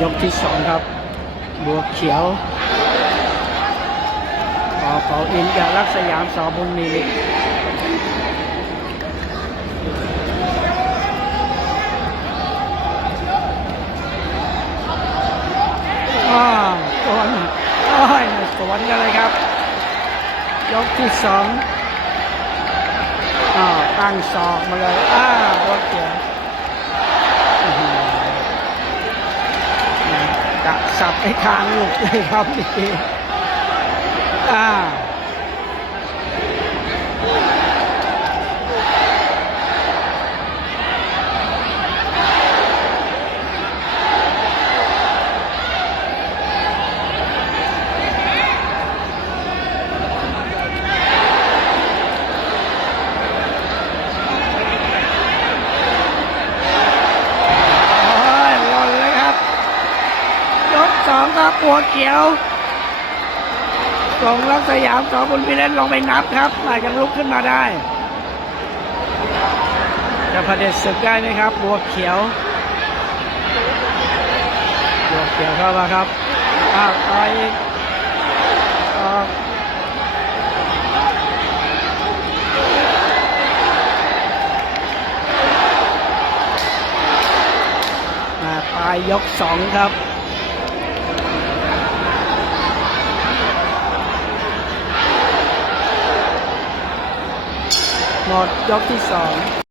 ยกที่สองครับ บัวเขียวปอเป่าอินจากรักสยามสอบุญมีลิอ้าวสวนอ้ยสวนกันเลยครับ ยกที่สองอ้าวตั้งศอกมาเลย อ้าวบัวเขี อกะสับไอ้คางหลุดเลยครับนี่อ่า โอ้ยหล่นเลยครับ ยกสอง ครับบัวเขียวส่งรักสยามสองบุญพิเรนลงไปนับครับอาจจะลุกขึ้นมาได้จะพเด็จศึกได้ไหมครับบัวเขียวบัวเขียวเข้ามาครับอ้าวต่อยอีกออกมาปลายยกสองครับ หมดยกที่สอง